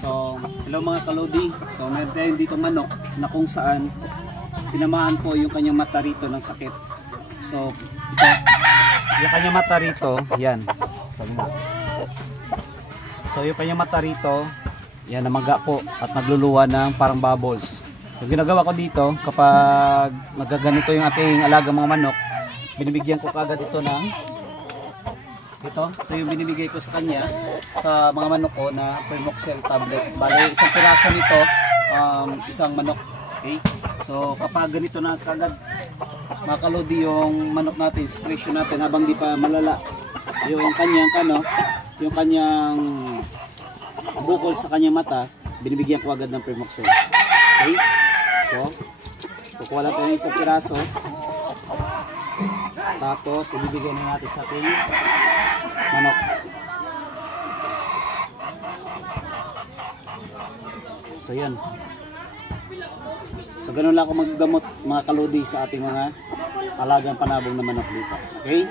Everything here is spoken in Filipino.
So, hello mga kalodi. So, meron tayong dito manok na kung saan tinamaan po yung kanyang mata rito ng sakit. So, ito, yung kanyang mata rito, yan. So, yung kanyang mata rito, yan, namaga po at nagluluwa ng parang bubbles. Yung ginagawa ko dito, kapag nagaganito yung ating alaga mga manok, binibigyan ko kagad ito ng ito yung binibigay ko sa kanya sa mga manok ko na Permoxil tablet. Bale, isang piraso nito, isang manok. Okay? So, kapag ganito na kagad makalodi yung manok natin, situation natin habang di pa malala yung kanyang bukol sa kanyang mata, binibigyan ko agad ng Permoxil. Okay? So, kukuha lang tayo ng isang piraso. Tapos, ibibigay na natin sa ating manok. So, yan. So, ganun lang ako maggamot mga kalodi sa ating mga alagang panabong na manok dito. Okay?